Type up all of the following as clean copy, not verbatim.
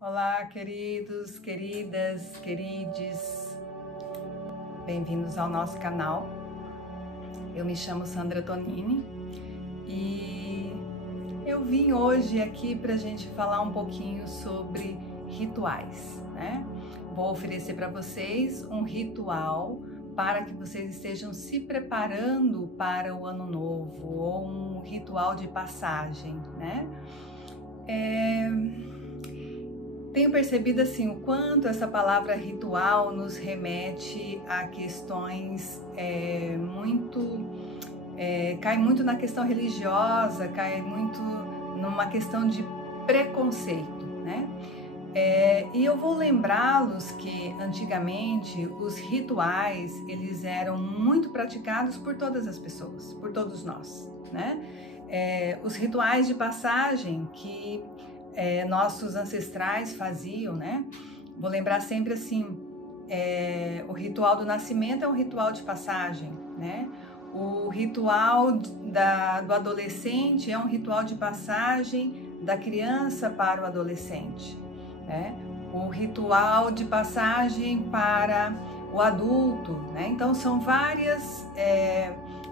Olá, queridos, queridas, querides, bem-vindos ao nosso canal. Eu me chamo Sandra Tonini e eu vim hoje aqui para a gente falar um pouquinho sobre rituais, né? Vou oferecer para vocês um ritual para que vocês estejam se preparando para o ano novo, ou um ritual de passagem, né? Tenho percebido assim o quanto essa palavra ritual nos remete a questões cai muito na questão religiosa, cai muito numa questão de preconceito, né? E eu vou lembrá-los que antigamente os rituais eles eram muito praticados por todas as pessoas, por todos nós, né? Os rituais de passagem que nossos ancestrais faziam, né? Vou lembrar sempre assim, o ritual do nascimento é um ritual de passagem, né? O ritual do adolescente é um ritual de passagem da criança para o adolescente, né? O ritual de passagem para o adulto, né? Então são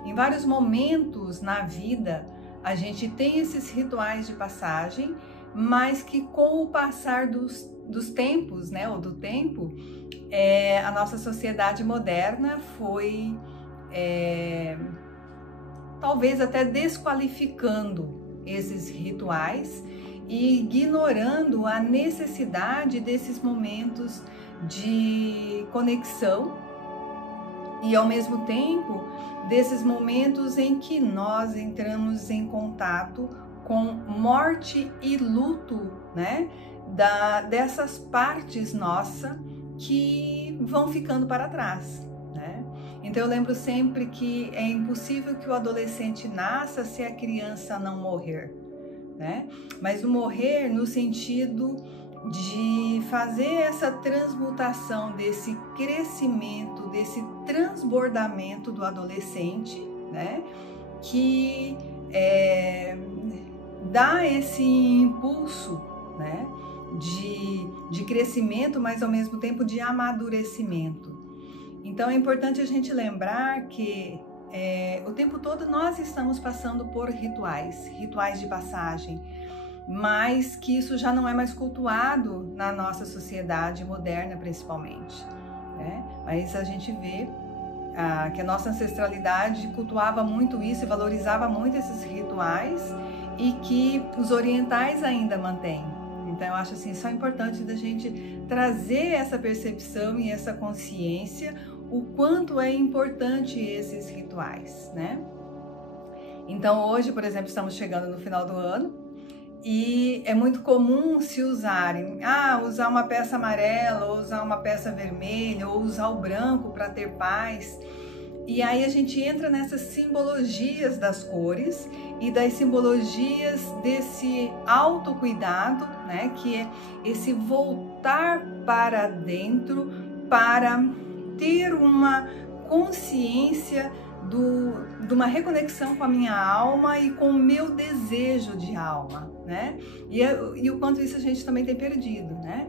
em vários momentos na vida a gente tem esses rituais de passagem, mas que com o passar dos tempos, né, ou do tempo, a nossa sociedade moderna foi talvez até desqualificando esses rituais e ignorando a necessidade desses momentos de conexão e ao mesmo tempo desses momentos em que nós entramos em contato com morte e luto, né? Dessas partes nossas que vão ficando para trás, né? Então eu lembro sempre que é impossível que o adolescente nasça se a criança não morrer, né? Mas o morrer no sentido de fazer essa transmutação desse crescimento, desse transbordamento do adolescente, né? Que dá esse impulso, né, de crescimento, mas ao mesmo tempo de amadurecimento. Então é importante a gente lembrar que o tempo todo nós estamos passando por rituais de passagem, mas que isso já não é mais cultuado na nossa sociedade moderna, principalmente, né? Mas a gente vê que a nossa ancestralidade cultuava muito isso e valorizava muito esses rituais e que os orientais ainda mantêm. Então eu acho assim, só importante da gente trazer essa percepção e essa consciência, o quanto é importante esses rituais, né? Então hoje, por exemplo, estamos chegando no final do ano e é muito comum se usar uma peça amarela, ou usar uma peça vermelha, ou usar o branco para ter paz. E aí a gente entra nessas simbologias das cores e das simbologias desse autocuidado, né? Que é esse voltar para dentro para ter uma consciência de uma reconexão com a minha alma e com o meu desejo de alma, né? E o quanto isso a gente também tem perdido, né?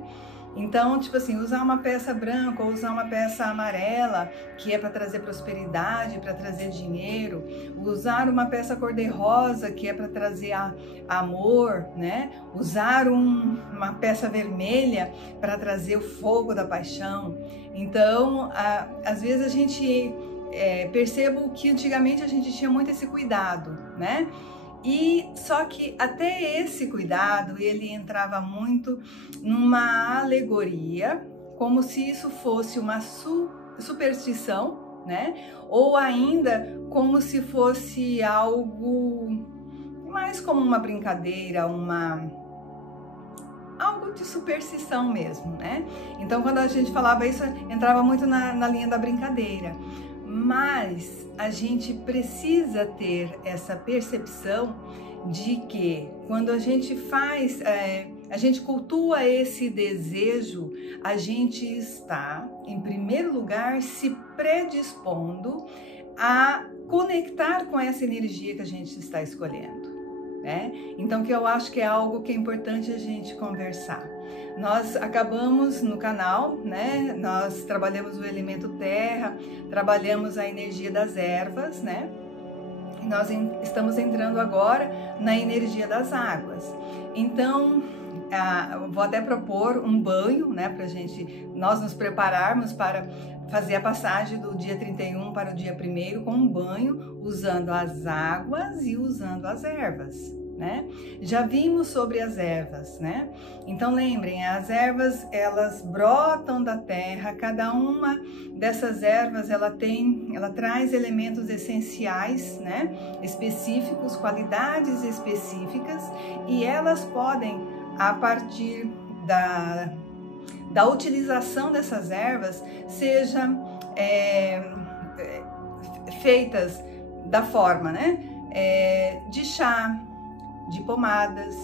Então, tipo assim, usar uma peça branca ou usar uma peça amarela, que é para trazer prosperidade, para trazer dinheiro, usar uma peça cor-de-rosa, que é para trazer amor, né? Usar uma peça vermelha para trazer o fogo da paixão. Então, às vezes a gente percebo que antigamente a gente tinha muito esse cuidado, né? E só que até esse cuidado ele entrava muito numa alegoria, como se isso fosse uma superstição, né? Ou ainda como se fosse algo mais como uma brincadeira, algo de superstição mesmo, né? Então quando a gente falava isso, entrava muito na linha da brincadeira. Mas a gente precisa ter essa percepção de que quando a gente a gente cultua esse desejo, a gente está, em primeiro lugar, se predispondo a conectar com essa energia que a gente está escolhendo. Então, que eu acho que é algo que é importante a gente conversar. Nós acabamos no canal, né? Nós trabalhamos o elemento terra, trabalhamos a energia das ervas, né? Nós estamos entrando agora na energia das águas. Então, vou até propor um banho, né? Para nós nos prepararmos para fazer a passagem do dia 31 para o dia 1º com um banho, usando as águas e usando as ervas, né? Já vimos sobre as ervas, né? Então lembrem, as ervas, elas brotam da terra, cada uma dessas ervas, ela traz elementos essenciais, né? Específicos, qualidades específicas, e elas podem, a partir da utilização dessas ervas, seja feitas da forma, né? De chá, de pomadas,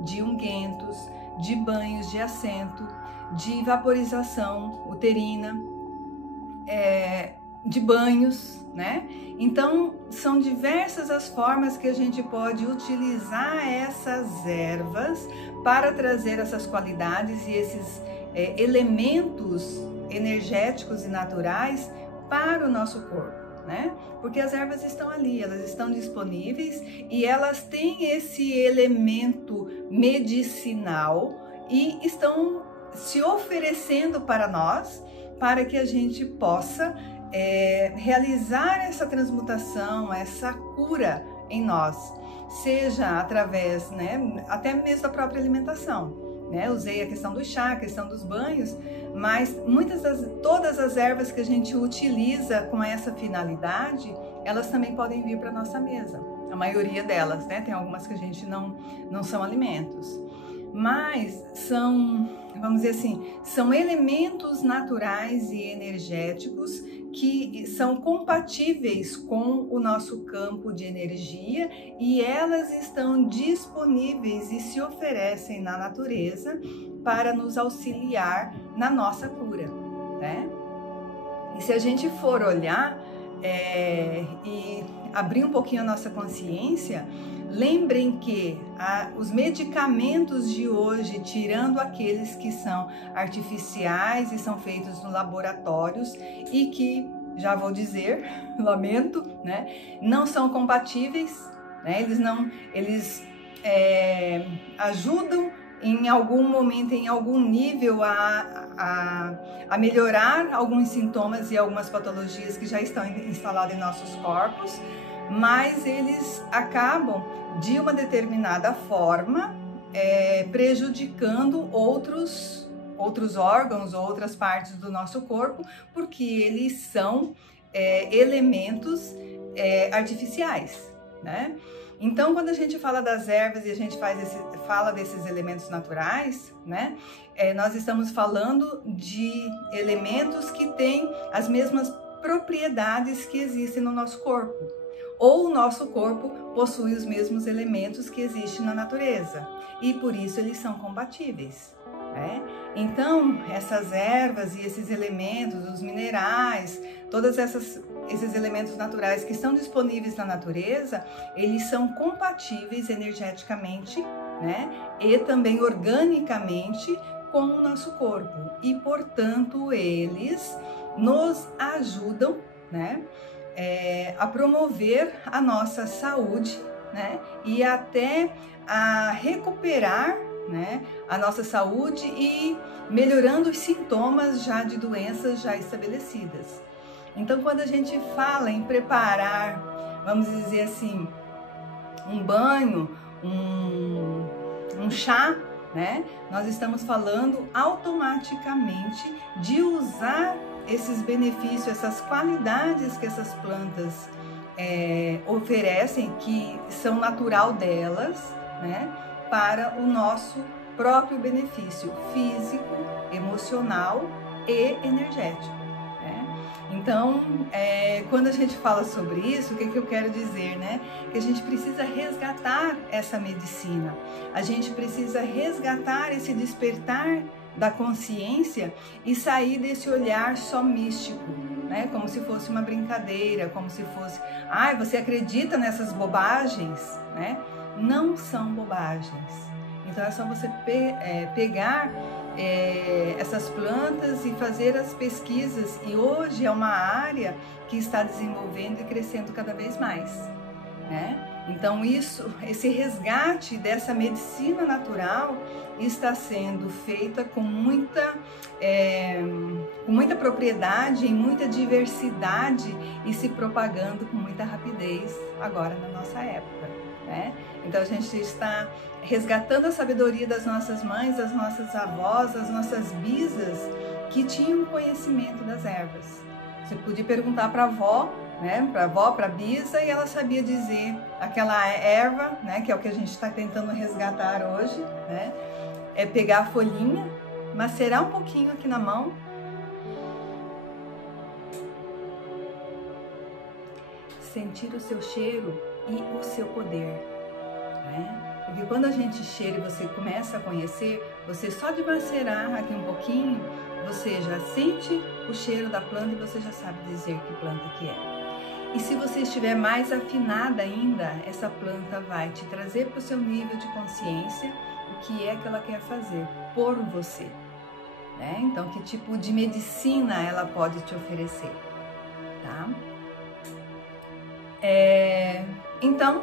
de unguentos, de banhos de assento, de vaporização uterina, de banhos, né? Então, são diversas as formas que a gente pode utilizar essas ervas para trazer essas qualidades e esses elementos energéticos e naturais para o nosso corpo, né? Porque as ervas estão ali, elas estão disponíveis e elas têm esse elemento medicinal e estão se oferecendo para nós, para que a gente possa realizar essa transmutação, essa cura em nós, seja através, né, até mesmo da própria alimentação, né? Usei a questão do chá, a questão dos banhos, mas todas as ervas que a gente utiliza com essa finalidade, elas também podem vir para nossa mesa. A maioria delas, né? Tem algumas que a gente não são alimentos, mas são, vamos dizer assim, são elementos naturais e energéticos que são compatíveis com o nosso campo de energia e elas estão disponíveis e se oferecem na natureza para nos auxiliar na nossa cura, né? E se a gente for olhar e abrir um pouquinho a nossa consciência, lembrem que os medicamentos de hoje, tirando aqueles que são artificiais e são feitos no laboratórios e que, já vou dizer, lamento, né, não são compatíveis, né, eles ajudam em algum momento, em algum nível, a melhorar alguns sintomas e algumas patologias que já estão instaladas em nossos corpos, mas eles acabam, de uma determinada forma, prejudicando outros órgãos, outras partes do nosso corpo, porque eles são elementos artificiais, né? Então, quando a gente fala das ervas e a gente fala desses elementos naturais, né? Nós estamos falando de elementos que têm as mesmas propriedades que existem no nosso corpo, ou o nosso corpo possui os mesmos elementos que existem na natureza, e por isso eles são compatíveis, né? Então, essas ervas e esses elementos, os minerais, todos esses elementos naturais que estão disponíveis na natureza, eles são compatíveis energeticamente, né? E também organicamente com o nosso corpo, e portanto eles nos ajudam, né, a promover a nossa saúde, né, e até a recuperar, né, a nossa saúde e melhorando os sintomas já de doenças já estabelecidas. Então, quando a gente fala em preparar, vamos dizer assim, um banho, um chá, né, nós estamos falando automaticamente de usar esses benefícios, essas qualidades que essas plantas oferecem, que são natural delas, né, para o nosso próprio benefício físico, emocional e energético, né? Então, quando a gente fala sobre isso, o que eu quero dizer, né? Que a gente precisa resgatar essa medicina, a gente precisa resgatar esse despertar da consciência e sair desse olhar só místico, né? Como se fosse uma brincadeira, como se fosse, você acredita nessas bobagens, né? não são bobagens. Então é só você pegar essas plantas e fazer as pesquisas, e hoje é uma área que está desenvolvendo e crescendo cada vez mais, né? Então esse resgate dessa medicina natural está sendo feita com muita propriedade, em muita diversidade e se propagando com muita rapidez agora na nossa época, né? Então a gente está resgatando a sabedoria das nossas mães, das nossas avós, das nossas bisas que tinham conhecimento das ervas. Você podia perguntar para a avó, né, para a avó, para a bisa, e ela sabia dizer aquela erva, né, que é o que a gente está tentando resgatar hoje, né? É pegar a folhinha, macerar um pouquinho aqui na mão, sentir o seu cheiro e o seu poder, né? Porque quando a gente cheira e você começa a conhecer, você só de macerar aqui um pouquinho, você já sente o cheiro da planta e você já sabe dizer que planta que é. E se você estiver mais afinada ainda, essa planta vai te trazer para o seu nível de consciência o que é que ela quer fazer por você, né? Então, que tipo de medicina ela pode te oferecer, tá? Então,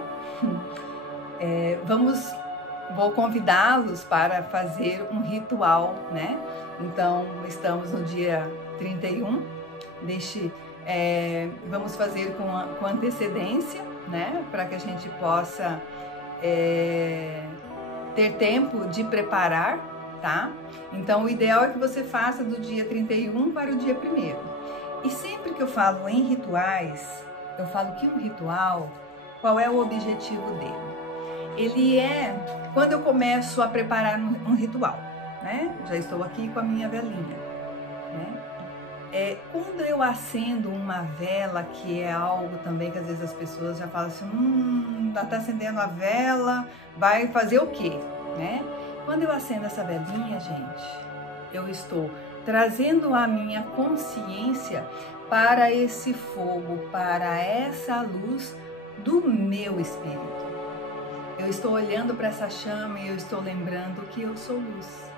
vou convidá-los para fazer um ritual, né? Então, estamos no dia 31, vamos fazer com antecedência, né? Para que a gente possa ter tempo de preparar, tá? Então, o ideal é que você faça do dia 31 para o dia 1º. E sempre que eu falo em rituais, eu falo que um ritual, qual é o objetivo dele? Ele quando eu começo a preparar um ritual, né? Já estou aqui com a minha velinha, né? Quando eu acendo uma vela, que é algo também que às vezes as pessoas já falam assim, tá acendendo a vela, vai fazer o quê, né? Quando eu acendo essa velinha, gente, eu estou trazendo a minha consciência para esse fogo, para essa luz do meu espírito. Eu estou olhando para essa chama e eu estou lembrando que eu sou luz,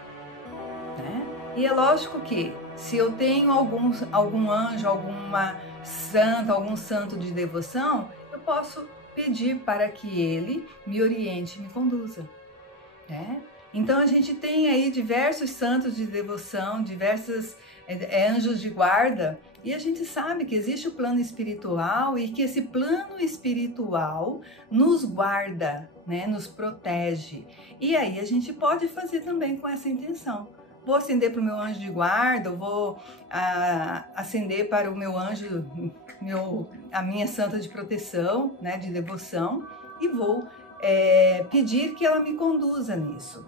né? E é lógico que se eu tenho algum anjo, alguma santa, algum santo de devoção, eu posso pedir para que ele me oriente e me conduza, né? Então a gente tem aí diversos santos de devoção, diversos anjos de guarda, e a gente sabe que existe o plano espiritual e que esse plano espiritual nos guarda, né, nos protege. E aí a gente pode fazer também com essa intenção. Vou acender para o meu anjo de guarda, eu vou acender para o meu anjo, a minha santa de proteção, né, de devoção, e vou pedir que ela me conduza nisso.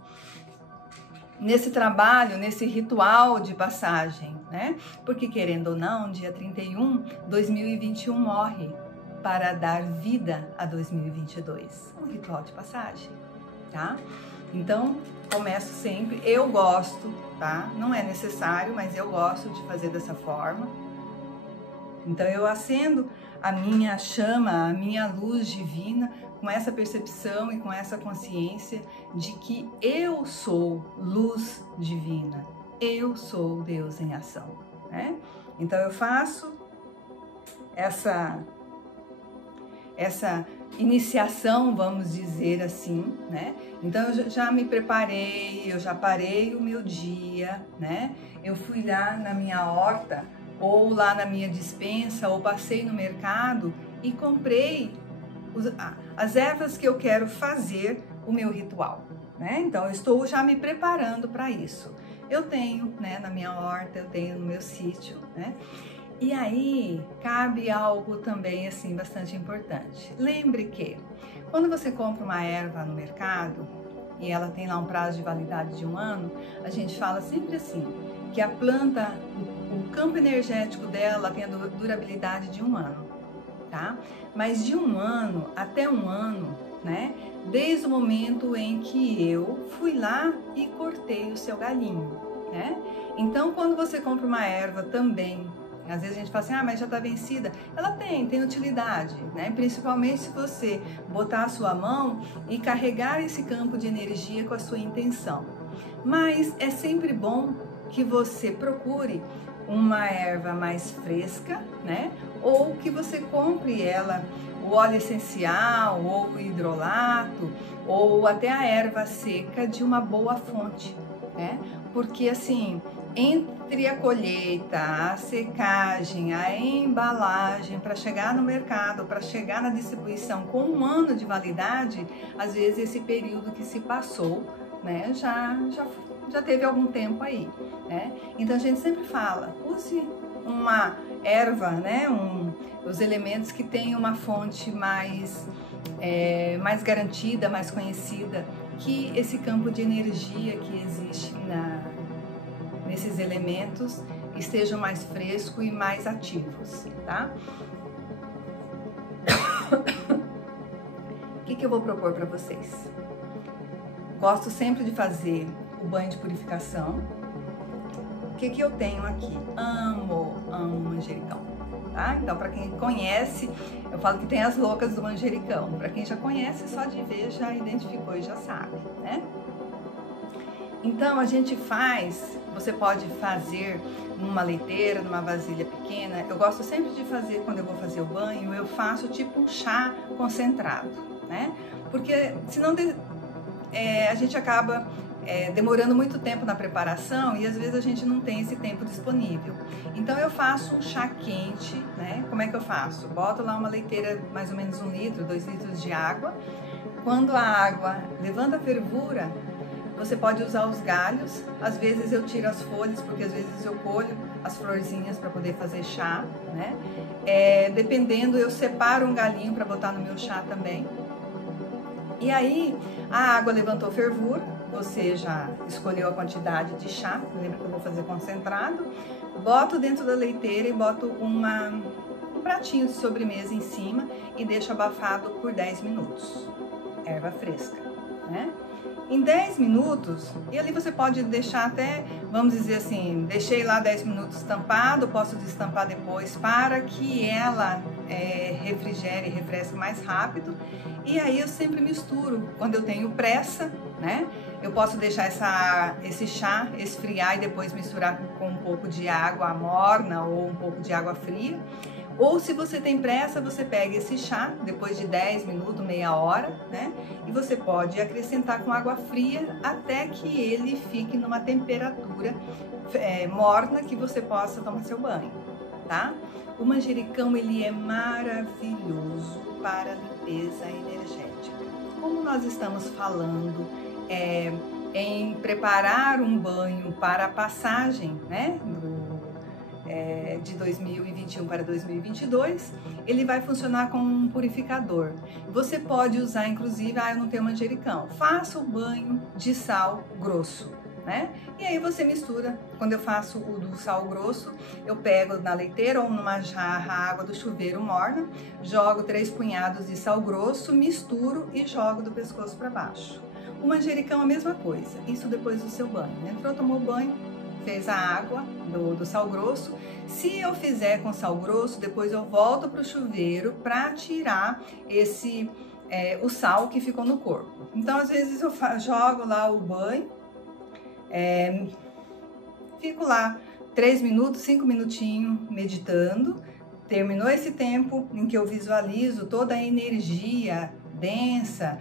Nesse trabalho, nesse ritual de passagem, né? Porque querendo ou não, dia 31, 2021 morre para dar vida a 2022. Um ritual de passagem, tá? Então, começo sempre, eu gosto, tá? Não é necessário, mas eu gosto de fazer dessa forma. Então, eu acendo a minha chama, a minha luz divina, com essa percepção e com essa consciência de que eu sou luz divina, eu sou Deus em ação, né? Então eu faço essa iniciação, vamos dizer assim, né? Então eu já me preparei, eu já parei o meu dia, né? Eu fui lá na minha horta, ou lá na minha despensa, ou passei no mercado e comprei as ervas que eu quero fazer o meu ritual, né? Então eu estou já me preparando para isso. Eu tenho, né, na minha horta, eu tenho no meu sítio, né? E aí cabe algo também assim bastante importante. Lembre que quando você compra uma erva no mercado e ela tem lá um prazo de validade de 1 ano, a gente fala sempre assim, que a planta, o campo energético dela tem a durabilidade de 1 ano, tá? Mas de 1 ano até 1 ano, né? Desde o momento em que eu fui lá e cortei o seu galinho, né? Então, quando você compra uma erva também Às vezes a gente fala assim, ah, mas já está vencida. Ela tem utilidade, né? Principalmente se você botar a sua mão e carregar esse campo de energia com a sua intenção. Mas é sempre bom que você procure uma erva mais fresca, né? Ou que você compre ela, o óleo essencial, ou o hidrolato, ou até a erva seca de uma boa fonte, né? Porque assim, entre a colheita, a secagem, a embalagem, para chegar no mercado, para chegar na distribuição com 1 ano de validade, às vezes esse período que se passou, né, já teve algum tempo aí, né? Então a gente sempre fala, use uma erva, né, os elementos que têm uma fonte mais garantida, mais conhecida, que esse campo de energia que existe nesses elementos estejam mais frescos e mais ativos, tá? O que eu vou propor para vocês? Gosto sempre de fazer o banho de purificação. O que eu tenho aqui? Amo manjericão, tá? Então, para quem conhece, eu falo que tem as loucas do manjericão. Para quem já conhece, só de ver já identificou e já sabe, né? Então, a gente você pode fazer numa leiteira, numa vasilha pequena. Eu gosto sempre de fazer, quando eu vou fazer o banho, eu faço tipo um chá concentrado, né? Porque senão a gente acaba demorando muito tempo na preparação e às vezes a gente não tem esse tempo disponível. Então eu faço um chá quente, né? Como é que eu faço? Boto lá uma leiteira, mais ou menos 1 litro, 2 litros de água. Quando a água levanta a fervura, você pode usar os galhos. Às vezes eu tiro as folhas, porque às vezes eu colho as florzinhas para poder fazer chá, né? Dependendo, eu separo um galinho para botar no meu chá também. E aí, a água levantou fervura, você já escolheu a quantidade de chá, lembra que eu vou fazer concentrado, boto dentro da leiteira e boto um pratinho de sobremesa em cima e deixo abafado por 10 minutos, erva fresca, né? Em 10 minutos, e ali você pode deixar até, vamos dizer assim, deixei lá 10 minutos tampado, posso destampar depois para que ela refrigere, refresque mais rápido. E aí eu sempre misturo, quando eu tenho pressa, né? Eu posso deixar esse chá esfriar e depois misturar com um pouco de água morna ou um pouco de água fria. Ou se você tem pressa, você pega esse chá, depois de 10 minutos, meia hora, né? E você pode acrescentar com água fria até que ele fique numa temperatura morna que você possa tomar seu banho, tá? O manjericão, ele é maravilhoso para limpeza energética. Como nós estamos falando em preparar um banho para a passagem, né? De 2021 para 2022, ele vai funcionar como um purificador. Você pode usar, inclusive, eu não tenho manjericão, faça o banho de sal grosso, né? E aí você mistura. Quando eu faço o do sal grosso, eu pego na leiteira ou numa jarra a água do chuveiro morna, jogo 3 punhados de sal grosso, misturo e jogo do pescoço para baixo. O manjericão a mesma coisa, isso depois do seu banho. Entrou, tomou banho, fez a água do sal grosso. Se eu fizer com sal grosso, depois eu volto para o chuveiro para tirar o sal que ficou no corpo. Então, às vezes eu jogo lá o banho, fico lá 3 minutos, 5 minutinhos meditando. Terminou esse tempo em que eu visualizo toda a energia densa,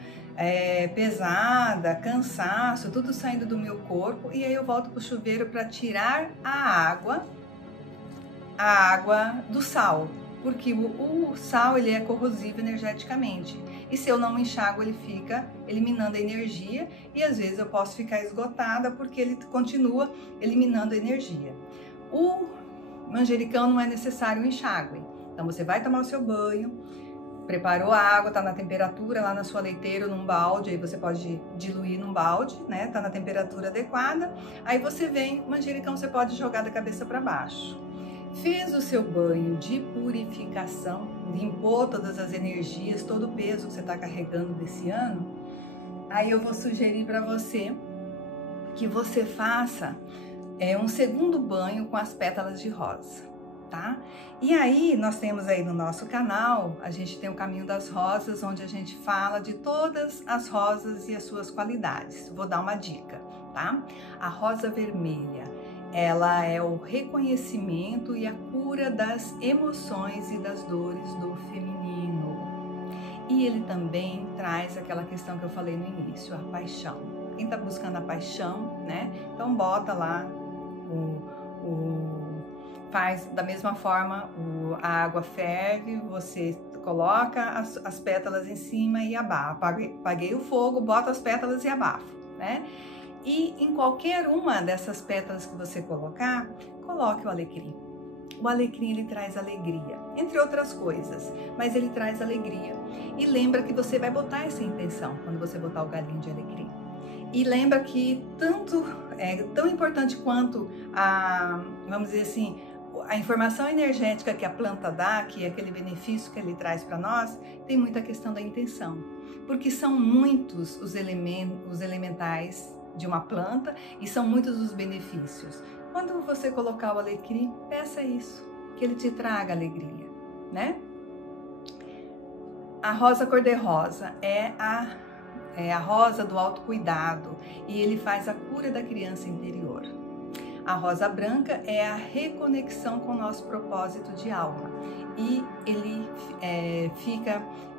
pesada, cansaço, tudo saindo do meu corpo, e aí eu volto pro chuveiro para tirar a água do sal, porque o sal ele é corrosivo energeticamente, e se eu não enxago ele fica eliminando a energia, e às vezes eu posso ficar esgotada porque ele continua eliminando a energia. O manjericão não é necessário um enxágue, então você vai tomar o seu banho, preparou a água, tá na temperatura lá na sua leiteira, num balde, aí você pode diluir num balde, né? Tá na temperatura adequada. Aí você vem, o manjericão você pode jogar da cabeça para baixo. Fez o seu banho de purificação, limpou todas as energias, todo o peso que você tá carregando desse ano. Aí eu vou sugerir para você que você faça um segundo banho com as pétalas de rosa. tá? E aí, nós temos aí no nosso canal, a gente tem o Caminho das Rosas, onde a gente fala de todas as rosas e as suas qualidades. Vou dar uma dica, tá? A rosa vermelha, ela é o reconhecimento e a cura das emoções e das dores do feminino. E ele também traz aquela questão que eu falei no início, a paixão. Quem tá buscando a paixão, né? Então bota lá faz da mesma forma, a água ferve, você coloca as pétalas em cima e abafa. Apaguei o fogo, bota as pétalas e abafo, né? E em qualquer uma dessas pétalas que você colocar, coloque o alecrim. O alecrim, ele traz alegria, entre outras coisas, mas ele traz alegria. E lembra que você vai botar essa intenção quando você botar o galinho de alecrim. E lembra que tão importante quanto vamos dizer assim, a informação energética que a planta dá, que é aquele benefício que ele traz para nós, tem muita questão da intenção. Porque são muitos os elementais de uma planta e são muitos os benefícios. Quando você colocar o alecrim, peça isso, que ele te traga alegria, né? A rosa cor-de-rosa é a rosa do autocuidado e ele faz a cura da criança interior. A rosa branca é a reconexão com o nosso propósito de alma e ele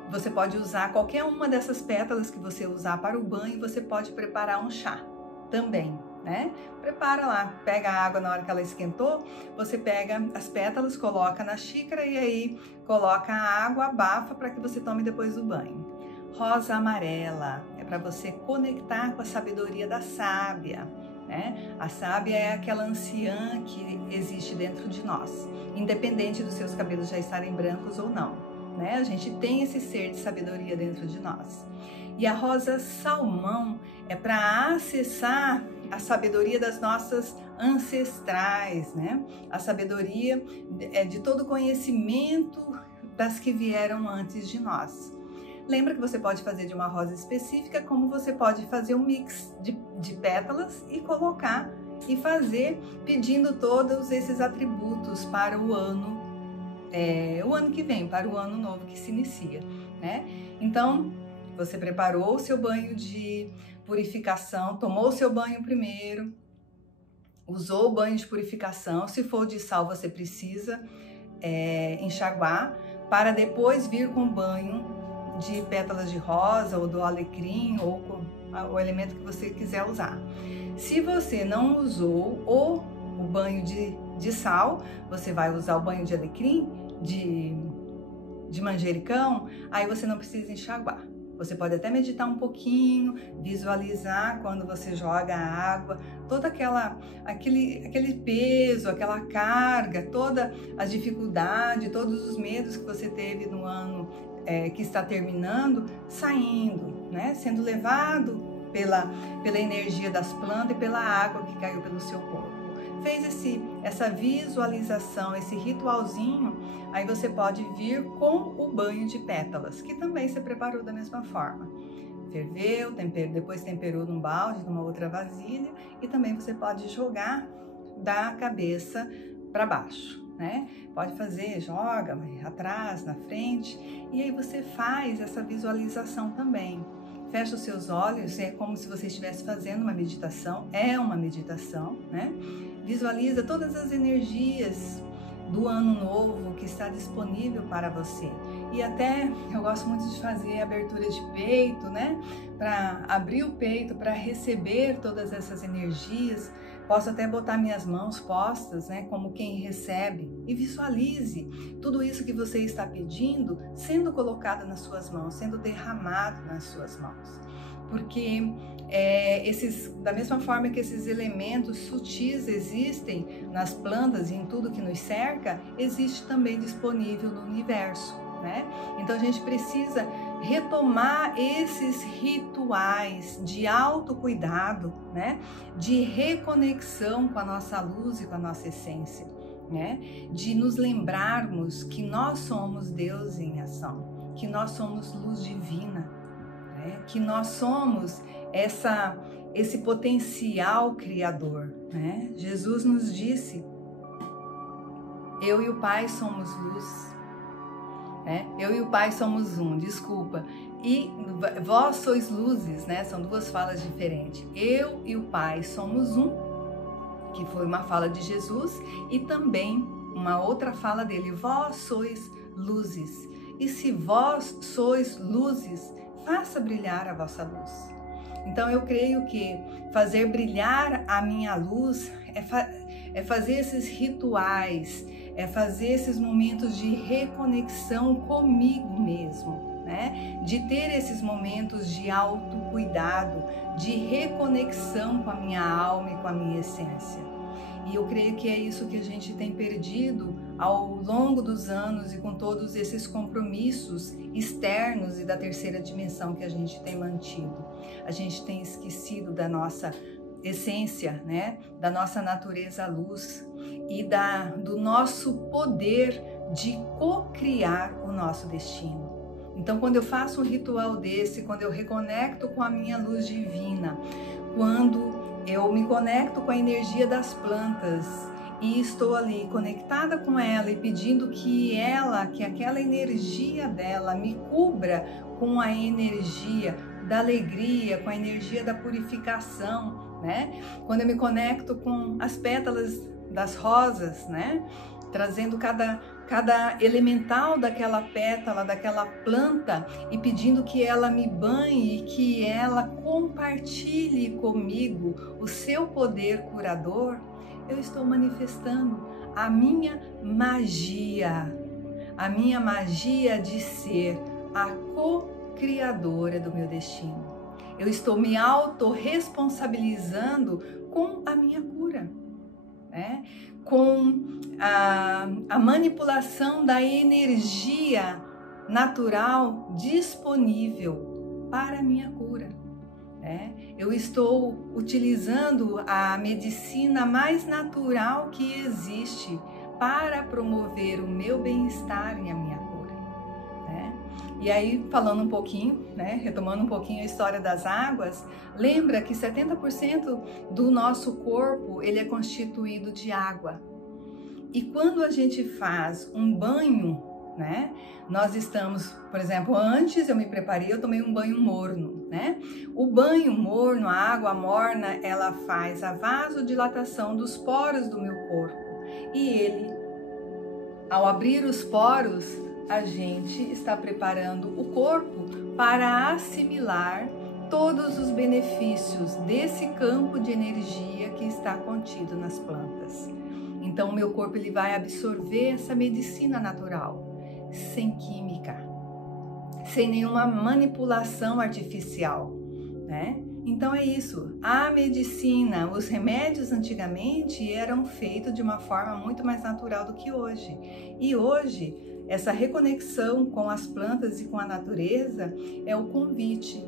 você pode usar qualquer uma dessas pétalas que você usar para o banho, você pode preparar um chá também, né? Prepara lá, pega a água na hora que ela esquentou, você pega as pétalas, coloca na xícara e aí coloca a água, abafa para que você tome depois do banho. Rosa amarela é para você conectar com a sabedoria da sábia, né? A sábia é aquela anciã que existe dentro de nós, independente dos seus cabelos já estarem brancos ou não, né? A gente tem esse ser de sabedoria dentro de nós. E a rosa salmão é para acessar a sabedoria das nossas ancestrais, né? A sabedoria de todo o conhecimento das que vieram antes de nós. Lembra que você pode fazer de uma rosa específica, como você pode fazer um mix de pétalas e colocar e fazer pedindo todos esses atributos para o ano que vem, para o ano novo que se inicia, né? Então, você preparou o seu banho de purificação, tomou o seu banho primeiro, usou o banho de purificação. Se for de sal, você precisa enxaguar para depois vir com o banho de pétalas de rosa ou do alecrim ou com o elemento que você quiser usar. Se você não usou o banho de sal, você vai usar o banho de alecrim, de manjericão, aí você não precisa enxaguar. Você pode até meditar um pouquinho, visualizar quando você joga a água, toda aquele peso, aquela carga, toda a dificuldade, todos os medos que você teve no ano que está terminando, saindo, né? Sendo levado pela energia das plantas e pela água que caiu pelo seu corpo. Fez essa visualização, esse ritualzinho, aí você pode vir com o banho de pétalas, que também você preparou da mesma forma. Ferveu, depois temperou num balde, numa outra vasilha, e também você pode jogar da cabeça para baixo, né? Pode fazer, joga atrás, na frente, e aí você faz essa visualização também. Fecha os seus olhos, é como se você estivesse fazendo uma meditação, é uma meditação, né? Visualiza todas as energias do ano novo que está disponível para você. E até eu gosto muito de fazer abertura de peito, né? Para abrir o peito, para receber todas essas energias. Posso até botar minhas mãos postas, né? Como quem recebe. E visualize tudo isso que você está pedindo sendo colocado nas suas mãos, sendo derramado nas suas mãos. Porque da mesma forma que esses elementos sutis existem nas plantas e em tudo que nos cerca, existe também disponível no universo, né? Então a gente precisa retomar esses rituais de autocuidado, né? De reconexão com a nossa luz e com a nossa essência, né? De nos lembrarmos que nós somos Deus em ação, que nós somos luz divina, que nós somos esse potencial criador, né? Jesus nos disse Eu e o Pai somos luz, né? Eu e o Pai somos um, desculpa. E vós sois luzes, né? São duas falas diferentes. Eu e o Pai somos um, que foi uma fala de Jesus, e também uma outra fala dele, vós sois luzes. E se vós sois luzes, faça brilhar a vossa luz. Então eu creio que fazer brilhar a minha luz é fazer esses rituais, é fazer esses momentos de reconexão comigo mesmo, né? De ter esses momentos de autocuidado, de reconexão com a minha alma e com a minha essência. E eu creio que é isso que a gente tem perdido ao longo dos anos e com todos esses compromissos externos e da terceira dimensão que a gente tem mantido. A gente tem esquecido da nossa essência, né? Da nossa natureza luz e do nosso poder de co-criar o nosso destino. Então, quando eu faço um ritual desse, quando eu reconecto com a minha luz divina, quando eu me conecto com a energia das plantas e estou ali conectada com ela e pedindo que aquela energia dela me cubra com a energia da alegria, com a energia da purificação, né? Quando eu me conecto com as pétalas das rosas, né? Trazendo cada elemental daquela pétala, daquela planta e pedindo que ela me banhe e que ela compartilhe comigo o seu poder curador, eu estou manifestando a minha magia de ser a co-criadora do meu destino. Eu estou me autorresponsabilizando com a minha cura, né? Com a manipulação da energia natural disponível para a minha cura, né? Eu estou utilizando a medicina mais natural que existe para promover o meu bem-estar e a minha cura, né? E aí, falando um pouquinho, né, retomando um pouquinho a história das águas, lembra que 70% do nosso corpo ele é constituído de água. E quando a gente faz um banho, né, nós estamos, por exemplo, antes eu me preparei, eu tomei um banho morno, né? O banho morno, a água morna, ela faz a vasodilatação dos poros do meu corpo. E ele, ao abrir os poros, a gente está preparando o corpo para assimilar todos os benefícios desse campo de energia que está contido nas plantas. Então o meu corpo ele vai absorver essa medicina natural, sem química, sem nenhuma manipulação artificial, né? Então é isso, a medicina, os remédios antigamente eram feitos de uma forma muito mais natural do que hoje. E hoje, essa reconexão com as plantas e com a natureza é o convite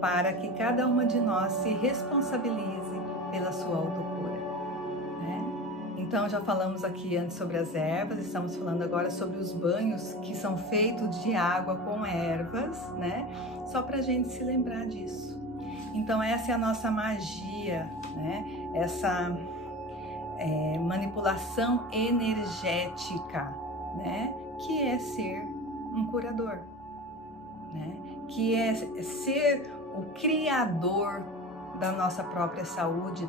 para que cada uma de nós se responsabilize pela sua autocura, né? Então já falamos aqui antes sobre as ervas, estamos falando agora sobre os banhos que são feitos de água com ervas, né? Só para a gente se lembrar disso. Então essa é a nossa magia, né? Essa manipulação energética, né? Que é ser um curador, né? Que é ser o criador da nossa própria saúde,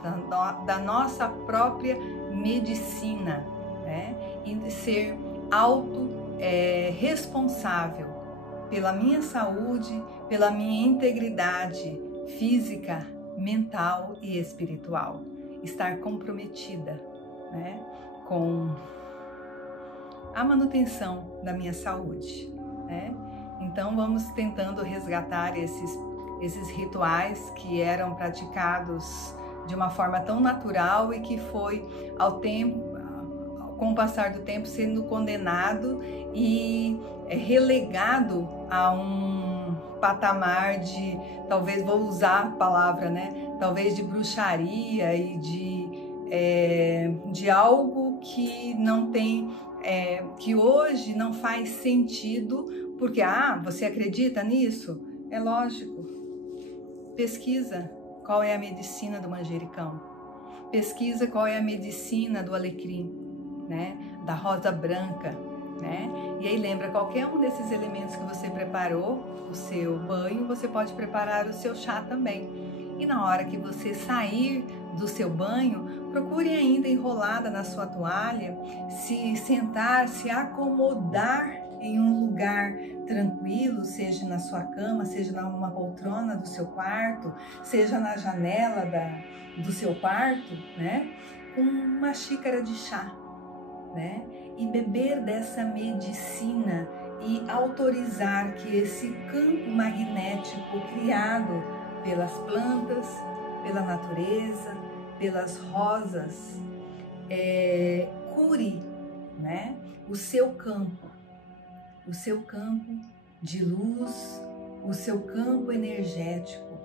da nossa própria medicina, né? E ser responsável pela minha saúde, pela minha integridade física, mental e espiritual. Estar comprometida, né, com a manutenção da minha saúde, né? Então vamos tentando resgatar esses rituais que eram praticados de uma forma tão natural e que foi com o passar do tempo sendo condenado e relegado a um patamar de, talvez vou usar a palavra, né? Talvez de bruxaria e de algo que não tem, que hoje não faz sentido, porque você acredita nisso? É lógico. Pesquisa qual é a medicina do manjericão. Pesquisa qual é a medicina do alecrim, né? da rosa branca, né? E aí lembra, qualquer um desses elementos que você preparou, o seu banho, você pode preparar o seu chá também. E na hora que você sair do seu banho, procure ainda enrolada na sua toalha, se sentar, se acomodar em um lugar tranquilo, seja na sua cama, seja numa poltrona do seu quarto, seja na janela do seu quarto, né? Com uma xícara de chá, né? E beber dessa medicina e autorizar que esse campo magnético criado pelas plantas, pela natureza, pelas rosas, cure, né? o seu campo de luz, o seu campo energético,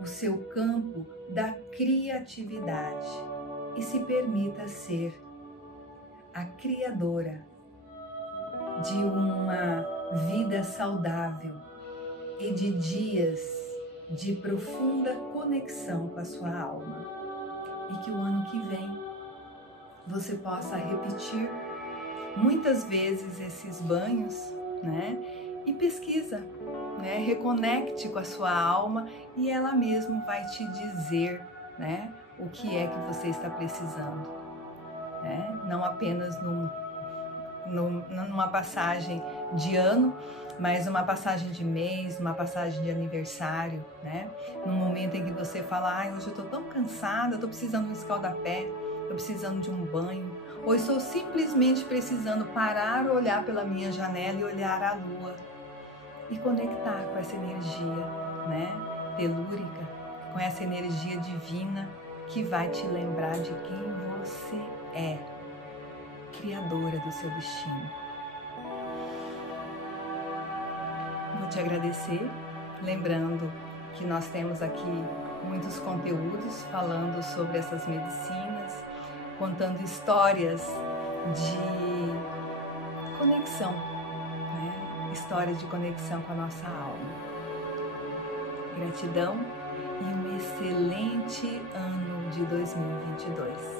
o seu campo da criatividade, e se permita ser a criadora de uma vida saudável e de dias de profunda conexão com a sua alma. E que o ano que vem você possa repetir muitas vezes esses banhos, né? E pesquisa, né? Reconecte com a sua alma e ela mesma vai te dizer, né? O que é que você está precisando, né? Não apenas numa passagem de ano, mas uma passagem de mês, uma passagem de aniversário, né? No momento em que você fala, ai, hoje eu tô tão cansada, tô precisando de um escaldapé, tô precisando de um banho, ou estou simplesmente precisando parar, olhar pela minha janela e olhar a lua e conectar com essa energia, né? Telúrica, com essa energia divina que vai te lembrar de quem você é, criadora do seu destino. Vou te agradecer, lembrando que nós temos aqui muitos conteúdos falando sobre essas medicinas, contando histórias de conexão, né? Histórias de conexão com a nossa alma. Gratidão e um excelente ano de 2022.